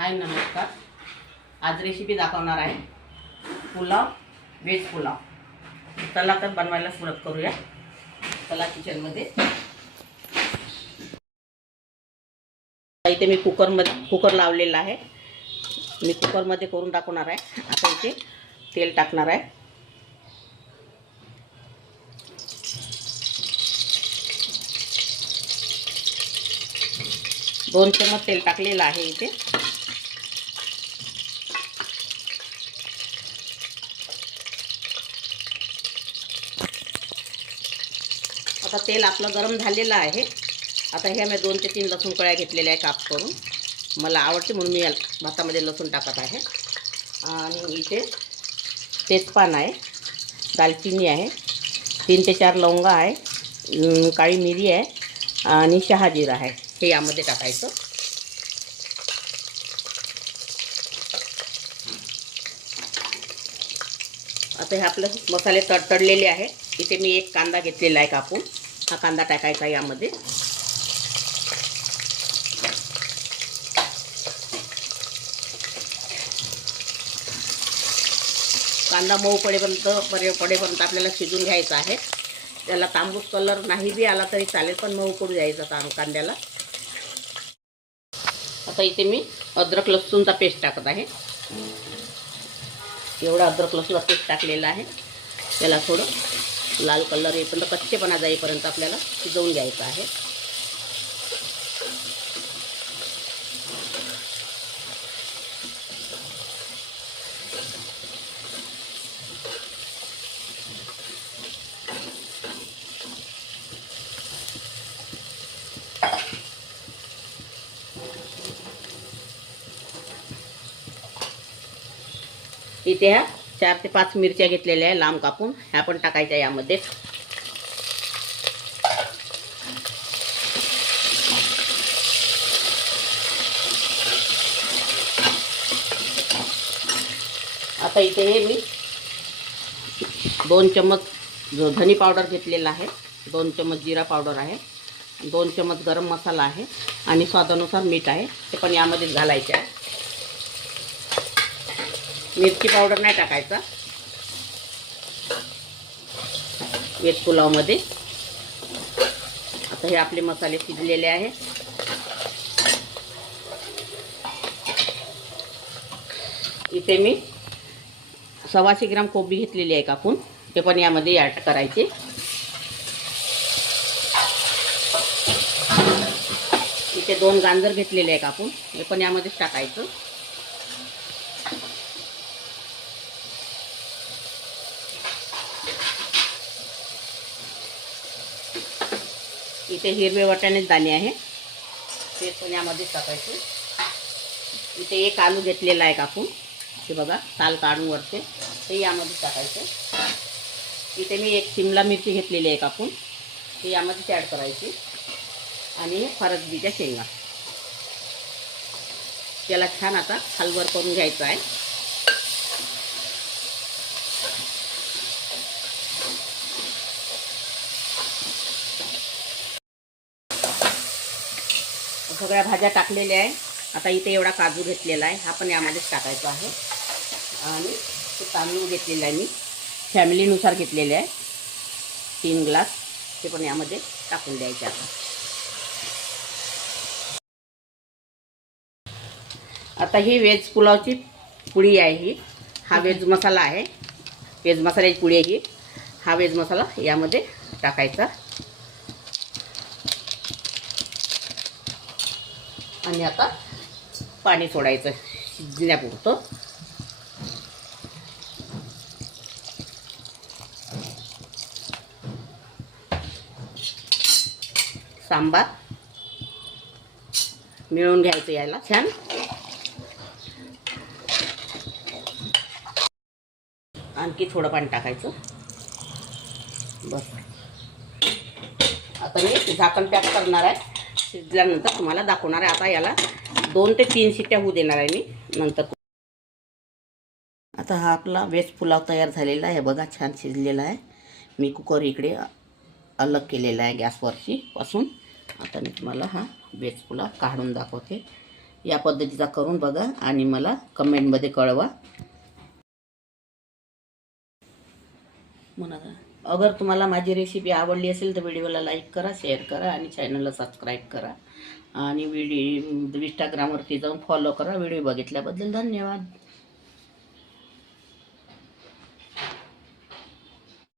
हाय नमस्कार. आज रेसिपी दाखवणार आहे पुलाव, व्हेज पुलाव. चला तर बनवायला सुरुवात करूया. चला किचनमध्ये. इथे मी कुकर लावलेला आहे. मी कुकरमध्ये करून टाकणार आहे. आता इथे तेल टाकणार आहे. दोन चमच तेल टाकलेलं आहे इथे. आता तेल आपलं गरम झालेलं आहे. आता हे मी 2 ते 3 लसूण कळ्या घेतलेल्या आहे काप करून. मला आवडते म्हणून मी भातामध्ये लसूण टाकत आहे. आणि इथे तेजपान आहे, दालचिनी आहे, 3 ते 4 लवंगा आहे, काळी मिरी आहे आणि शहाजीरा आहे. हे यामध्ये टाकायचं. आता हे आपले मसाले तडतडलेले आहे. इथे मी एक कांदा घेतलेला आहे कापून. हा कांदा टाकायचा यामध्ये. कांदा मऊ पडेपर्यंत आपल्याला शिजून घ्यायचा आहे. त्याला तांबूस कलर नाही बी आला तरी चालेल, पण मऊ पडू द्यायचा कांद्याला. आता इथे मी अद्रक लसूणचा पेस्ट टाकत आहे. एवढा अद्रक लसूणचा पेस्ट टाकलेला आहे. त्याला थोडं लाल कलर येईपर्यंत, कच्चेपणा जाईपर्यंत आपल्याला शिजवून घ्यायचं आहे. इथे ह्या 4 ते 5 मिरच्या घेतलेल्या आहे लांब कापून. ह्या पण टाकायच्या यामध्ये. आता इथे हे मी 2 चम्मच धनी पावडर घेतलेला आहे, 2 चम्मच जिरा पावडर आहे, 2 चम्मच गरम मसाला आहे आणि स्वादानुसार मीठ आहे. ते पण यामध्येच घालायचे आहे. मिरची पावडर नाही टाकायचा व्हेज पुलावमध्ये. आता हे आपले मसाले शिजलेले आहे. इथे मी 125 ग्राम कोबी घेतलेली आहे कापून. ते पण यामध्ये ॲड करायचे. इथे 2 गाजर घेतलेले आहे कापून. हे पण यामध्येच टाकायचं. इथे हिरवे वाटाणे दाणे आहे, ते पण यामध्येच टाकायचे. इथे 1 आलू घेतलेला आहे कापून. हे बघा साल काढून वरते, ते यामध्ये टाकायचं. इथे मी 1 शिमला मिरची घेतलेली आहे कापून. ते यामध्ये ॲड करायची. आणि फरसबीच्या शेंगा. त्याला छान आता हलवर करून घ्यायचं आहे. सगळ्या भाज्या टाकलेल्या आहे. आता इथे एवढा काजू घेतलेला आहे, हा पण यामध्येच टाकायचा आहे. आणि ते तांदूळ घेतलेला आहे मी, फॅमिलीनुसार घेतलेले आहे, 3 ग्लास. ते पण यामध्ये टाकून द्यायचे. आता ही व्हेज पुलावची पुडी आहे. ही हा व्हेज मसाला आहे. व्हेज मसाल्याची पुडी आहे ही. हा व्हेज मसाला यामध्ये टाकायचा. आणि आता पाणी सोडायचं शिजण्यापुरतं. सांबार मिळून घ्यायचं याला छान. आणखी थोडं पाणी टाकायचं. बस. आता मी झाकण पॅक करणार आहे. शिजल्यानंतर तुम्हाला दाखवणार आहे. आता याला 2 ते 3 शिट्ट्या होऊ देणार आहे मी नंतर. आता हा आपला व्हेज पुलाव तयार झालेला आहे. बघा छान शिजलेला आहे. मी कुकर इकडे अलग केलेला आहे गॅसवरची पासून. आता मी तुम्हाला हा व्हेज पुलाव काढून दाखवते. या पद्धतीचा करून बघा आणि मला कमेंटमध्ये कळवा. म्हणा अगर तुम्हाला माझी रेसिपी आवडली असेल तर व्हिडिओला लाईक करा, शेअर करा आणि चॅनलला सबस्क्राईब करा आणि इंस्टाग्रामवरती जाऊन फॉलो करा. व्हिडिओ बघितल्याबद्दल धन्यवाद.